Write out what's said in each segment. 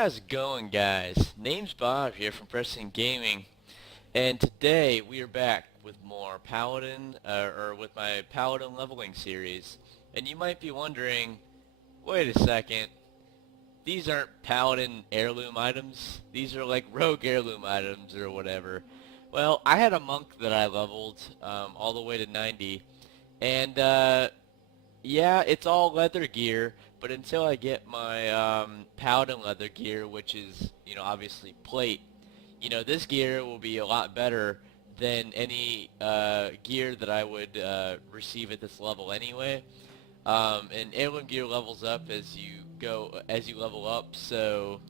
How's it going, guys? Name's Bob here from Preston Gaming, and today we are back with more Paladin, or with my Paladin leveling series. And you might be wondering, wait a second, these aren't Paladin heirloom items. These are like rogue heirloom items or whatever. Well, I had a monk that I leveled all the way to 90, and yeah, it's all leather gear, but until I get my Paladin leather gear, which is, obviously plate, this gear will be a lot better than any gear that I would receive at this level anyway. And heirloom gear levels up as you level up, so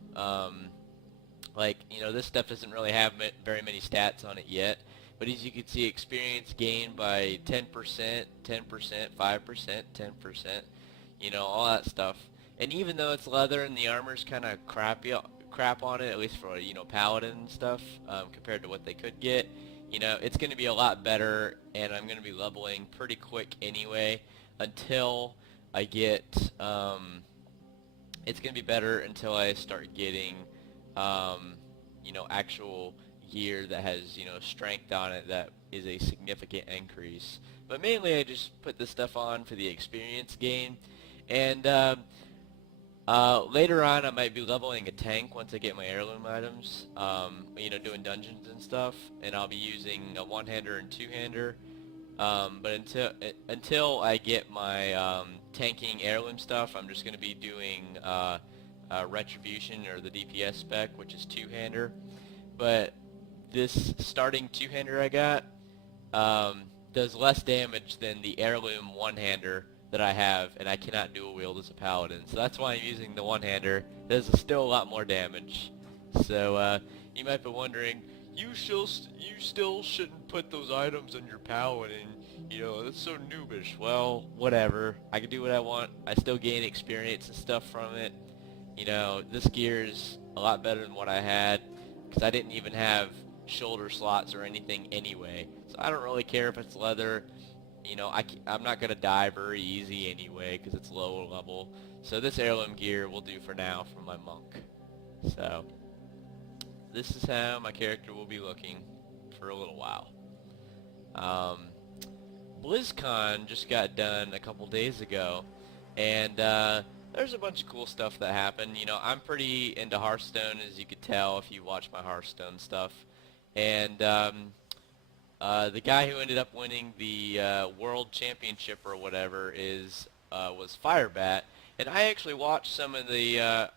this stuff doesn't really have very many stats on it yet. But as you can see, experience gained by 10%, 10%, 5%, 10%, all that stuff. And even though it's leather and the armor's kind of crap on it, at least for, Paladin stuff, compared to what they could get, it's going to be a lot better, and I'm going to be leveling pretty quick anyway until I get, it's going to be better until I start getting, actual gear that has, strength on it that is a significant increase. But mainly I just put this stuff on for the experience gain. And later on I might be leveling a tank once I get my heirloom items, doing dungeons and stuff. And I'll be using a one-hander and two-hander. But until I get my tanking heirloom stuff, I'm just going to be doing Retribution, or the DPS spec, which is two-hander. But this starting two-hander I got does less damage than the heirloom one-hander that I have, and I cannot dual wield as a paladin. So that's why I'm using the one-hander. It does still a lot more damage. So you might be wondering, you still shouldn't put those items on your paladin. That's so noobish. Well, whatever. I can do what I want. I still gain experience and stuff from it. This gear is a lot better than what I had, because I didn't even have shoulder slots or anything anyway. So I don't really care if it's leather. I'm not going to die very easy anyway because it's lower level. So this heirloom gear will do for now for my monk. So this is how my character will be looking for a little while. BlizzCon just got done a couple days ago, and there's a bunch of cool stuff that happened. I'm pretty into Hearthstone, as you could tell if you watch my Hearthstone stuff. And the guy who ended up winning the World Championship or whatever was Firebat. And I actually watched some of the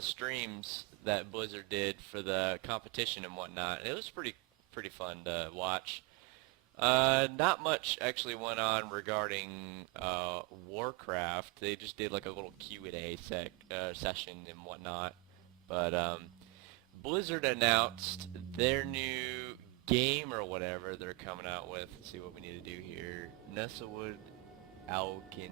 streams that Blizzard did for the competition and whatnot. And it was pretty fun to watch. Not much actually went on regarding Warcraft. They just did like a little Q&A session and whatnot. But Blizzard announced their new game or whatever they're coming out with. Let's see what we need to do here. Nessawood, Alkin.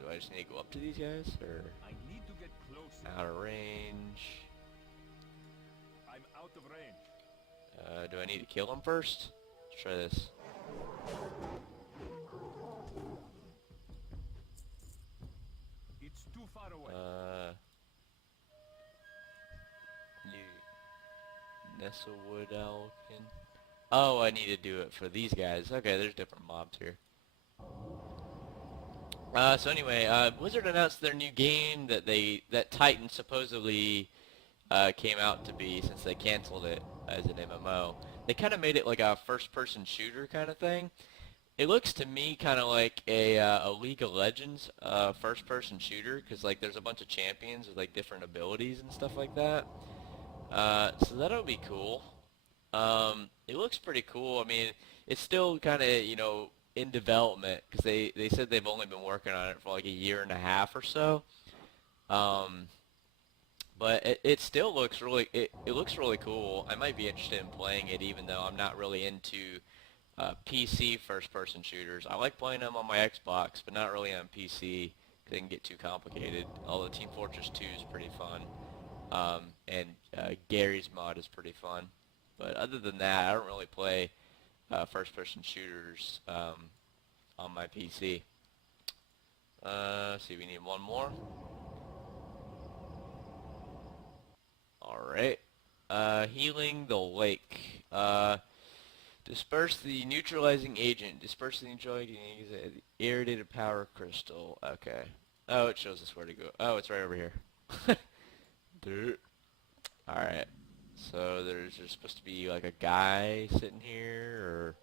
Do I just need to go up to these guys, or I need to get closer. out of range? I'm out of range. Do I need to kill them first? Let's try this. It's too far away. New Nessawood Alkin. Oh, I need to do it for these guys. Okay, there's different mobs here. So anyway, Blizzard announced their new game that Titan supposedly came out to be, since they canceled it as an MMO. They kind of made it like a first-person shooter kind of thing. It looks to me kind of like a League of Legends first-person shooter, because like there's a bunch of champions with like different abilities and stuff like that. So that'll be cool. It looks pretty cool. I mean, it's still kind of, in development, because they said they've only been working on it for like a year and a half or so. But it still looks it looks really cool. I might be interested in playing it, even though I'm not really into PC first-person shooters. I like playing them on my Xbox, but not really on PC, because they can get too complicated. Although Team Fortress 2 is pretty fun, and Gary's mod is pretty fun. But other than that, I don't really play first-person shooters on my PC. See, we need one more. Alright. Healing the lake. Disperse the neutralizing agent. Disperse the neutralizing agent. Irradiated power crystal. Okay. Oh, it shows us where to go. Oh, it's right over here. Dude. Alright. So there's supposed to be like a guy sitting here,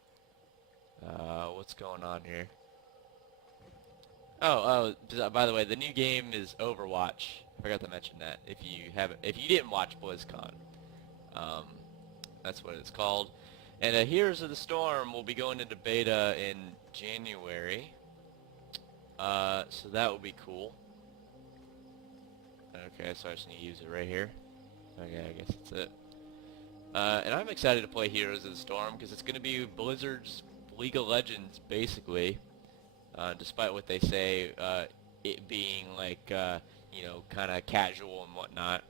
or what's going on here? Oh, by the way, the new game is Overwatch. I forgot to mention that. If you didn't watch BlizzCon, that's what it's called. And Heroes of the Storm will be going into beta in January. So that will be cool. Okay, so I just need to use it right here. Okay, I guess that's it. And I'm excited to play Heroes of the Storm because it's going to be Blizzard's League of Legends, basically. Despite what they say, it being like, you know, kind of casual and whatnot.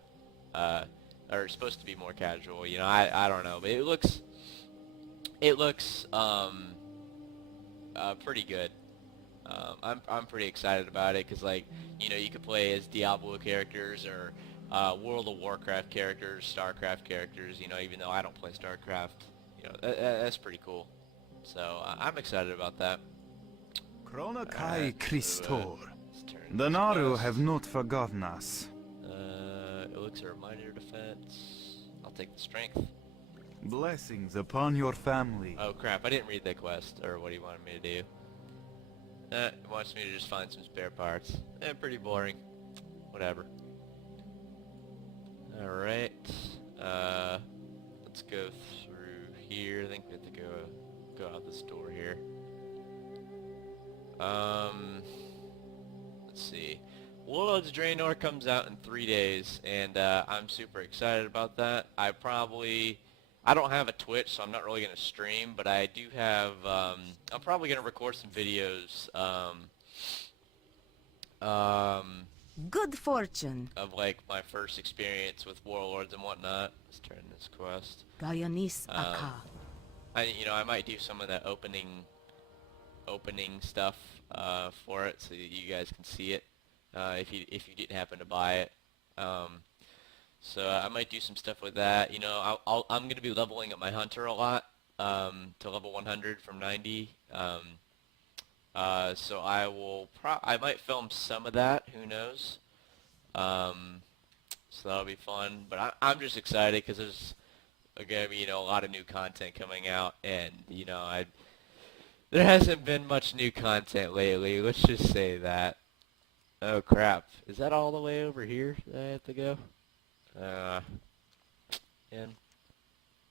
Or it's supposed to be more casual, you know, I don't know. But it looks pretty good. I'm pretty excited about it because, like, you know, you could play as Diablo characters or World of Warcraft characters, StarCraft characters. You know, even though I don't play StarCraft, you know, that's pretty cool. So I'm excited about that. Krona Kai Christor. Let's turn The this Naru quest. have not forgotten us. Elixir reminder defense. I'll take the strength. Blessings upon your family. Oh crap! I didn't read that quest, or what he wanted me to do. He wants me to just find some spare parts. Pretty boring. Whatever. Alright. Let's go through here. I think we have to go out this door here. Let's see. Warlords Draenor comes out in 3 days, and I'm super excited about that. I don't have a Twitch, so I'm not really going to stream, but I do have, I'm probably going to record some videos, Good fortune. of, like, my first experience with Warlords and whatnot. Let's turn this quest. Gayanis Aka. I might do some of that opening stuff, for it, so that you guys can see it, if you didn't happen to buy it. So I might do some stuff with that. You know, I'm going to be leveling up my hunter a lot, to level 100 from 90. So I might film some of that. Who knows? So that'll be fun. But I'm just excited because there's going to be, you know, a lot of new content coming out, and you know, there hasn't been much new content lately. Let's just say that. Oh crap! Is that all the way over here that I have to go?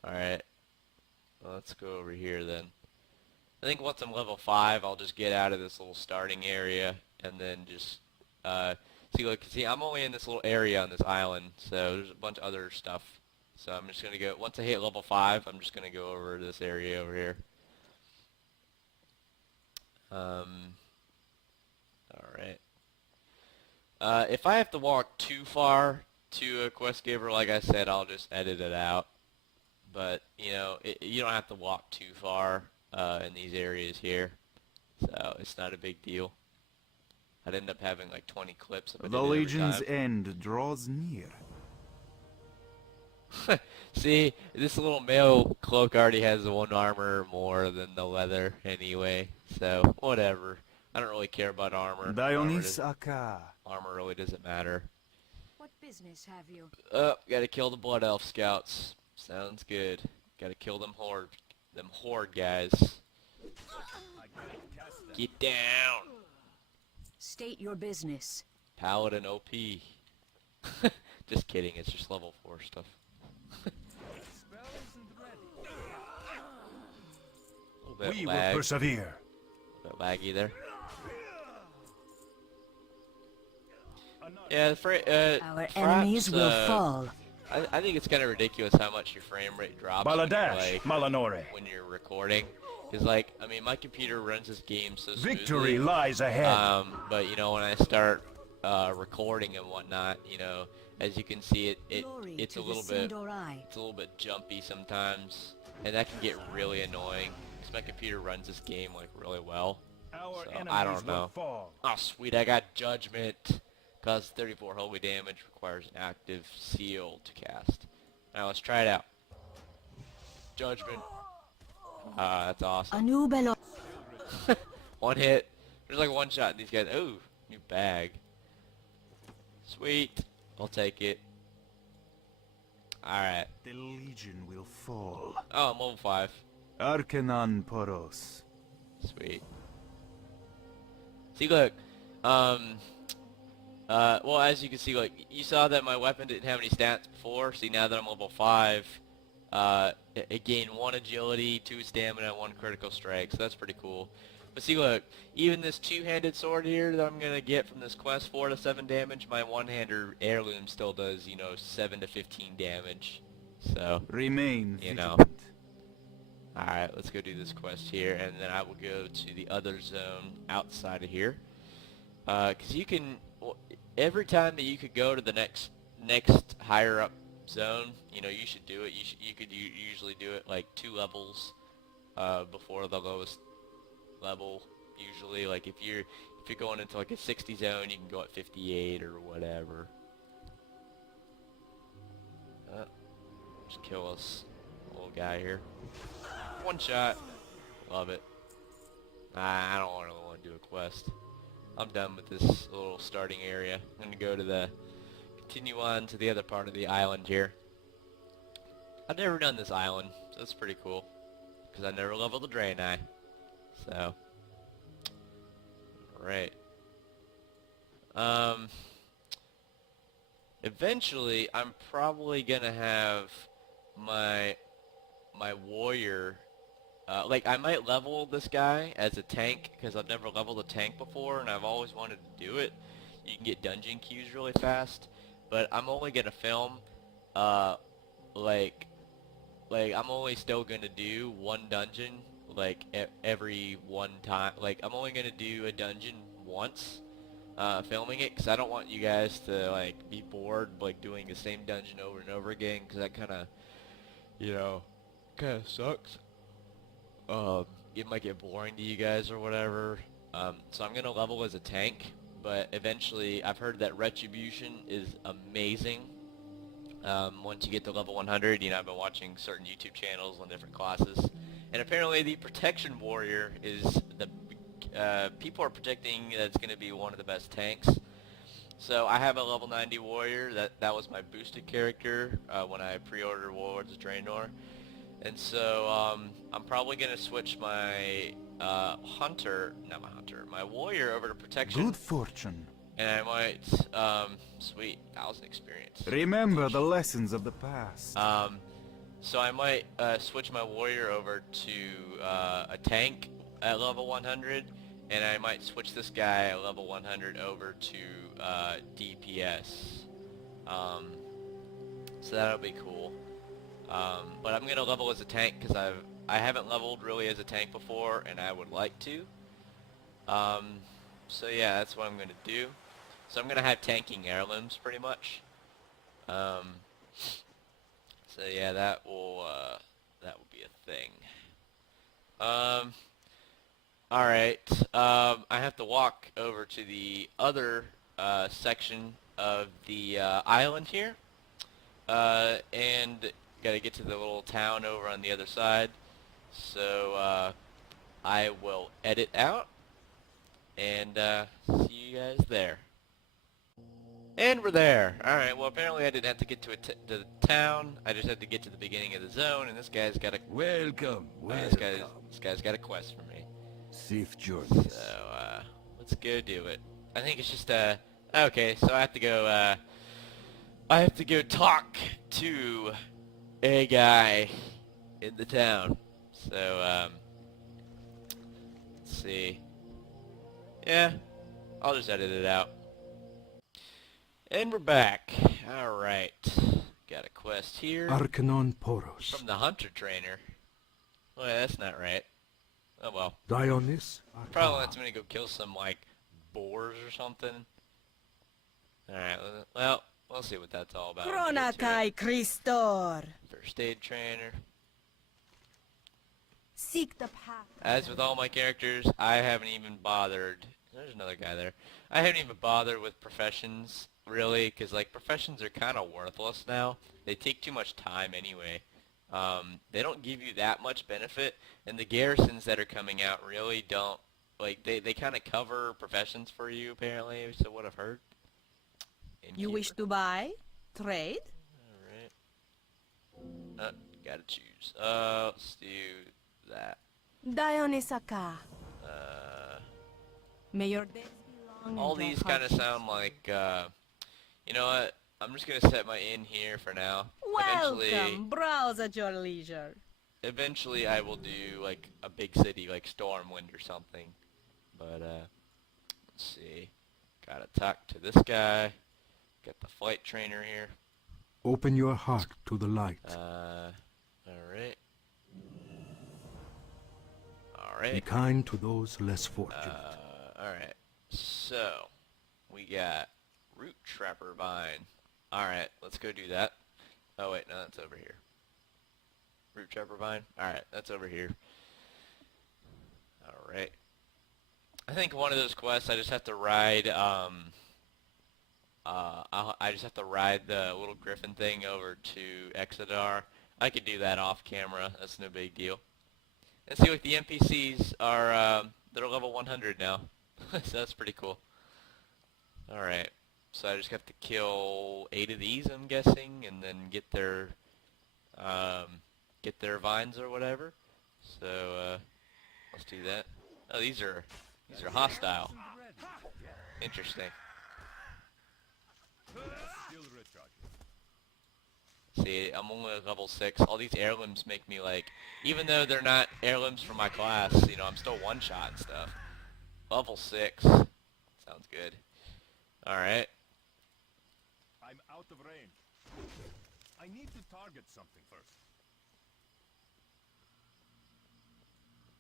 Alright. Well, let's go over here then. I think once I'm level 5, I'll just get out of this little starting area and then just, see, I'm only in this little area on this island, so there's a bunch of other stuff. So I'm just gonna go, once I hit level 5, I'm just gonna go over to this area over here. Alright. If I have to walk too far to a quest giver, like I said, I'll just edit it out. But, you know, you don't have to walk too far in these areas here, so it's not a big deal. I'd end up having like 20 clips if I did The it every legion's time. end draws near. See, this little male cloak already has the 1 armor more than the leather anyway, so whatever. I don't really care about armor. Dionis Aka. Armor really doesn't matter. What business have you? Gotta kill the Blood Elf Scouts. Sounds good. Gotta kill them horde guys. Get down! State your business. Paladin OP. Just kidding, it's just level 4 stuff. A little bit We will lag. persevere. A bit laggy there. Yeah, Our enemies will fall. I think it's kind of ridiculous how much your frame rate drops when you're, Baladash, like, Malanore. when you're recording. Because, like, I mean, my computer runs this game so smoothly. Victory lies ahead. But, you know, when I start recording and whatnot, you know, as you can see, it's a little bit jumpy sometimes, and that can get really annoying. Because my computer runs this game, like, really well. Our So, enemies I don't will know. fall. Oh, sweet, I got Judgment. Causes 34 holy damage, requires an active seal to cast. Now let's try it out. Judgment. That's awesome. Anubelo. One hit. There's like one shot in these guys. Ooh, new bag. Sweet. I'll take it. Alright. The Legion will fall. Oh, I'm level 5. Arcanon Poros. Sweet. See, look. Well, as you can see, like, you saw that my weapon didn't have any stats before. See, now that I'm level 5, it gained 1 agility, 2 stamina, 1 critical strike, so that's pretty cool. But see, look, even this two-handed sword here that I'm going to get from this quest, 4 to 7 damage, my one-hander heirloom still does, you know, 7 to 15 damage. So, Remain you know. vigilant. Alright, let's go do this quest here, and then I will go to the other zone outside of here. Because you can, well, every time that you could go to the next higher up zone, you know, you should do it. You could usually do it like 2 levels before the lowest level. Usually, like if you're going into like a 60 zone, you can go at 58 or whatever. Just kill us, little guy here. 1 shot. Love it. I don't really want to do a quest. I'm done with this little starting area. I'm going to go to continue on to the other part of the island here. I've never done this island, so that's pretty cool. Because I never leveled the Draenei. So. Right. Eventually, I'm probably going to have my warrior, like I might level this guy as a tank because I've never leveled a tank before and I've always wanted to do it. You can get dungeon queues really fast, but I'm only gonna film, like I'm only still gonna do 1 dungeon like every 1 time. Like I'm only gonna do a dungeon once, filming it because I don't want you guys to like be bored like doing the same dungeon over and over again because that kind of, you know, kind of sucks. It might get boring to you guys or whatever. So I'm gonna level as a tank, but eventually I've heard that Retribution is amazing. Once you get to level 100, you know, I've been watching certain YouTube channels on different classes, and apparently the Protection Warrior is people are predicting that it's gonna be one of the best tanks. So I have a level 90 warrior. That was my boosted character when I pre-ordered Warlords of Draenor. And so I'm probably going to switch my my warrior over to protection. Good fortune. And I might, sweet, 1,000 experience. Remember the lessons of the past. So I might switch my warrior over to a tank at level 100. And I might switch this guy at level 100 over to DPS. So that'll be cool. But I'm gonna level as a tank because I haven't leveled really as a tank before, and I would like to. So yeah, that's what I'm gonna do. So I'm gonna have tanking heirlooms pretty much. So yeah, that will be a thing. Alright, I have to walk over to the other section of the island here, and gotta get to the little town over on the other side, so I will edit out, and see you guys there. And we're there. Alright, well apparently I didn't have to get to the town, I just had to get to the beginning of the zone, and this guy's got a... Welcome, this guy's got a quest for me. Safe journey. So, let's go do it. I think it's just, okay, so I have to go talk to a guy in the town. So, let's see. Yeah, I'll just edit it out. And we're back. Alright. Got a quest here. Arcanon Poros. From the hunter trainer. Well, that's not right. Oh well. Dionys. Probably lets me go kill some, like, boars or something. Alright, well, we'll see what that's all about. Chronakai Christor. First aid trainer. Seek the path. As with all my characters, I haven't even bothered. There's another guy there. I haven't even bothered with professions, really, because like professions are kind of worthless now. They take too much time anyway. They don't give you that much benefit, and the garrisons that are coming out really don't. Like they kind of cover professions for you apparently. So what I've heard. You wish to buy? Trade? Alright. Gotta choose. Let's do that. Dionysaka. May your days be long. All and your these kind of hardships sound like, you know what? I'm just gonna set my inn here for now. welcome. Browse at your leisure. Eventually I will do like a big city like Stormwind or something. But, let's see. Gotta talk to this guy. Got the flight trainer here. Open your heart to the light. Alright. Be Alright. kind to those less fortunate. Alright. So, we got Root Trapper Vine. Alright, let's go do that. Oh wait, no, that's over here. Root Trapper Vine? Alright, that's over here. Alright. I think one of those quests I just have to ride, I just have to ride the little griffin thing over to Exodar. I could do that off camera, that's no big deal. And see, like, the NPCs are, they're level 100 now. So that's pretty cool. Alright, so I just have to kill 8 of these, I'm guessing, and then get their vines or whatever. So, let's do that. Oh, these are hostile. Interesting. Still recharging. See, I'm only at level 6. All these heirlooms make me like, even though they're not heirlooms for my class, you know, I'm still one-shot and stuff. Level 6. Sounds good. Alright. I'm out of range. I need to target something first.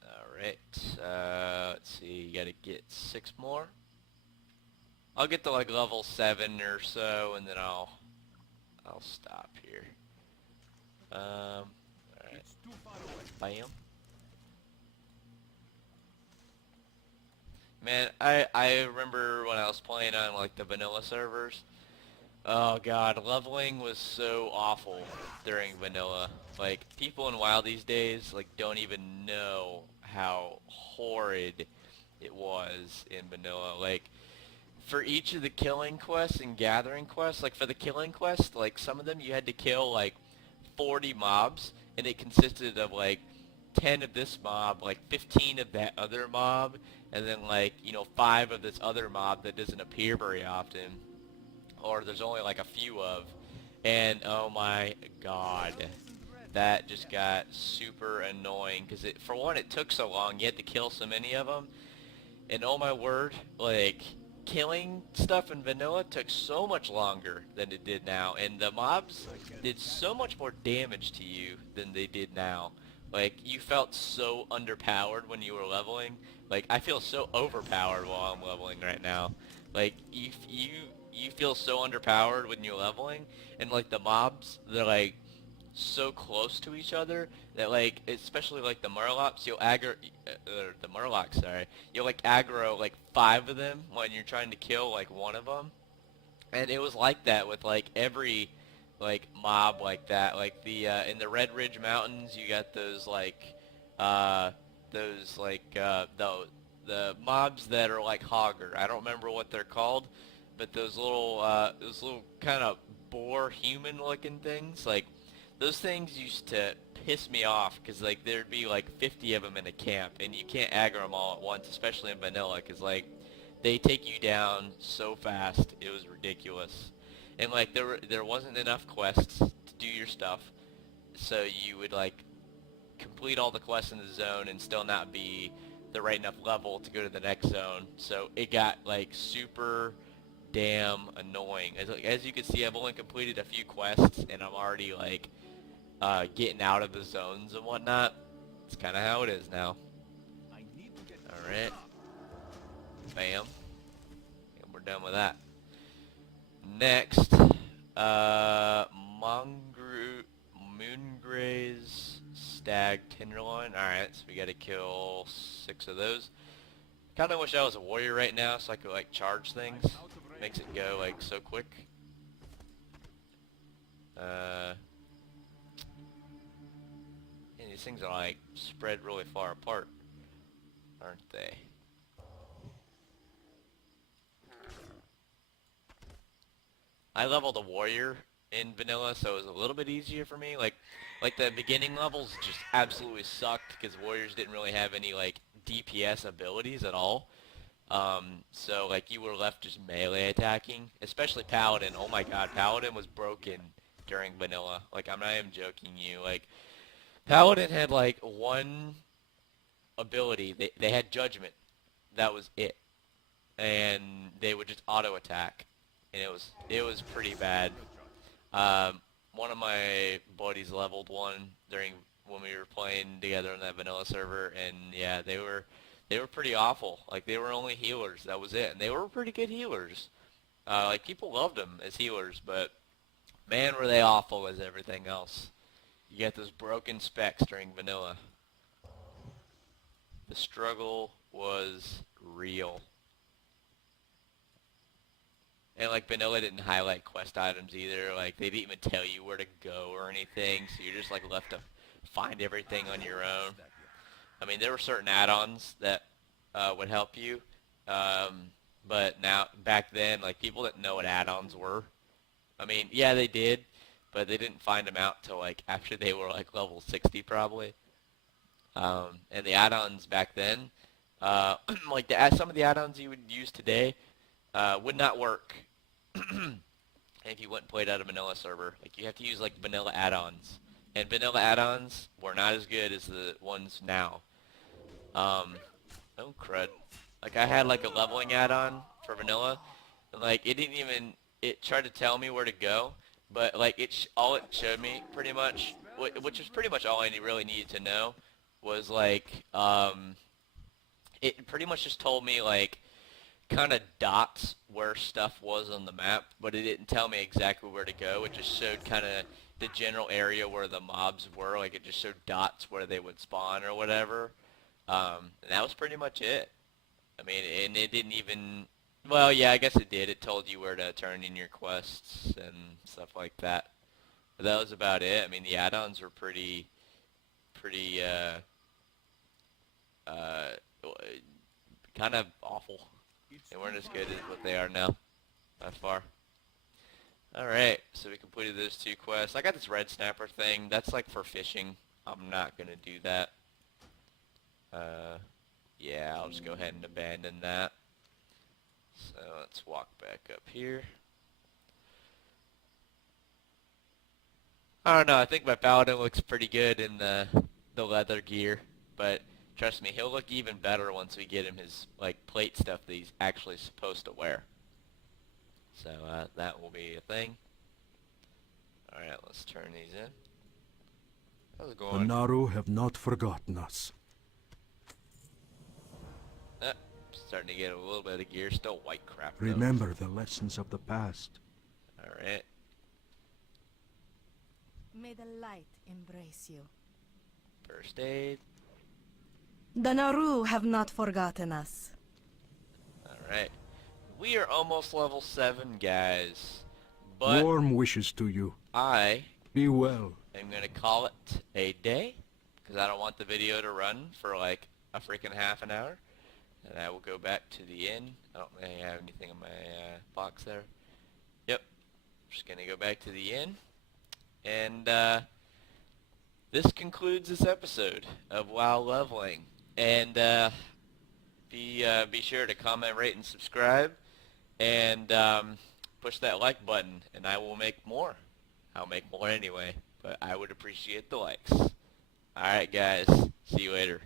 Alright. Let's see, you gotta get 6 more. I'll get to like level 7 or so, and then I'll stop here. Alright. It's too far away. Bam. Man, I remember when I was playing on like the vanilla servers. Oh god, leveling was so awful during vanilla. Like, people in WoW these days like don't even know how horrid it was in vanilla. Like, for each of the killing quests and gathering quests, like for the killing quest, like some of them you had to kill like 40 mobs, and it consisted of like 10 of this mob, like 15 of that other mob, and then like, you know, 5 of this other mob that doesn't appear very often, or there's only like a few of. And oh my god, that just got super annoying, because for one, it took so long. You had to kill so many of them, and oh my word, like, killing stuff in vanilla took so much longer than it did now, and the mobs did so much more damage to you than they did now. Like, you felt so underpowered when you were leveling. Like, I feel so overpowered while I'm leveling right now. Like, you feel so underpowered when you're leveling, and like the mobs, they're like so close to each other that, like, especially like the Murlocs, you'll you'll like aggro like 5 of them when you're trying to kill like one of them. And it was like that with like every like mob like that. Like the in the Red Ridge Mountains, you got those the mobs that are like Hogger. I don't remember what they're called, but those little kind of boar human looking things, like, those things used to piss me off, because like there'd be like 50 of them in a camp, and you can't aggro them all at once, especially in vanilla, because like they take you down so fast. It was ridiculous. And like there wasn't enough quests to do your stuff, so you would like complete all the quests in the zone and still not be the right enough level to go to the next zone. So it got like super damn annoying. As you can see, I've only completed a few quests, and I'm already like getting out of the zones and whatnot. It's kind of how it is now. I need to get Alright. Bam. And we're done with that. Next, Moongraze stag tenderloin. Alright, so we gotta kill 6 of those. Kinda wish I was a warrior right now so I could like charge things. Makes it go like so quick. And these things are like spread really far apart, aren't they? I leveled a warrior in vanilla, so it was a little bit easier for me. Like the beginning levels just absolutely sucked because warriors didn't really have any like DPS abilities at all. So like you were left just melee attacking, especially Paladin. Oh my god, Paladin was broken during vanilla. Like I'm not even joking you. Like Paladin had like one ability. They had judgment. That was it. And they would just auto attack. And it was pretty bad. One of my buddies leveled one during when we were playing together on that vanilla server, and yeah, they were pretty awful. Like they were only healers, that was it, and they were pretty good healers. Like people loved them as healers, but man, were they awful as everything else. You get those broken specs during vanilla. The struggle was real. And like vanilla didn't highlight quest items either. Like they didn't even tell you where to go or anything, so you're just like left to find everything on your own. I mean, there were certain add-ons that would help you, but now back then, like people didn't know what add-ons were. I mean, yeah, they did, but they didn't find them out till like after they were like level 60 probably. And the add-ons back then, like some of the add-ons you would use today would not work if you went and played out a vanilla server. Like you have to use like vanilla add-ons, and vanilla add-ons were not as good as the ones now. Oh crud! Like I had like a leveling add-on for vanilla, and like it tried to tell me where to go, but like all it showed me pretty much, which is pretty much all I really needed to know, was like it pretty much just told me like kind of dots where stuff was on the map, but it didn't tell me exactly where to go. It just showed kind of the general area where the mobs were. Like it just showed dots where they would spawn or whatever. And that was pretty much it. I mean, and it didn't even, well, yeah, I guess it did. It told you where to turn in your quests and stuff like that. But that was about it. I mean, the add-ons were pretty kind of awful. They weren't as good as what they are now, by far. Alright, so we completed those 2 quests. I got this red snapper thing. That's like for fishing. I'm not going to do that. Yeah, I'll just go ahead and abandon that. So let's walk back up here. I don't know, I think my Paladin looks pretty good in the leather gear, but trust me, he'll look even better once we get him his like plate stuff that he's actually supposed to wear. So that will be a thing. Alright, let's turn these in. How's it The going? Naru have not forgotten us. Starting to get a little bit of gear, still white crap though. Remember the lessons of the past. Alright. May the light embrace you. First aid. The Naru have not forgotten us. Alright. We are almost level 7, guys. But Warm wishes to you. I Be well. am going to call it a day, because I don't want the video to run for like a freaking half an hour. And I will go back to the inn. I don't really have anything in my box there. Yep. Just going to go back to the inn. And this concludes this episode of WoW Leveling. And be sure to comment, rate, and subscribe. And push that like button, and I will make more. I'll make more anyway, but I would appreciate the likes. Alright guys, see you later.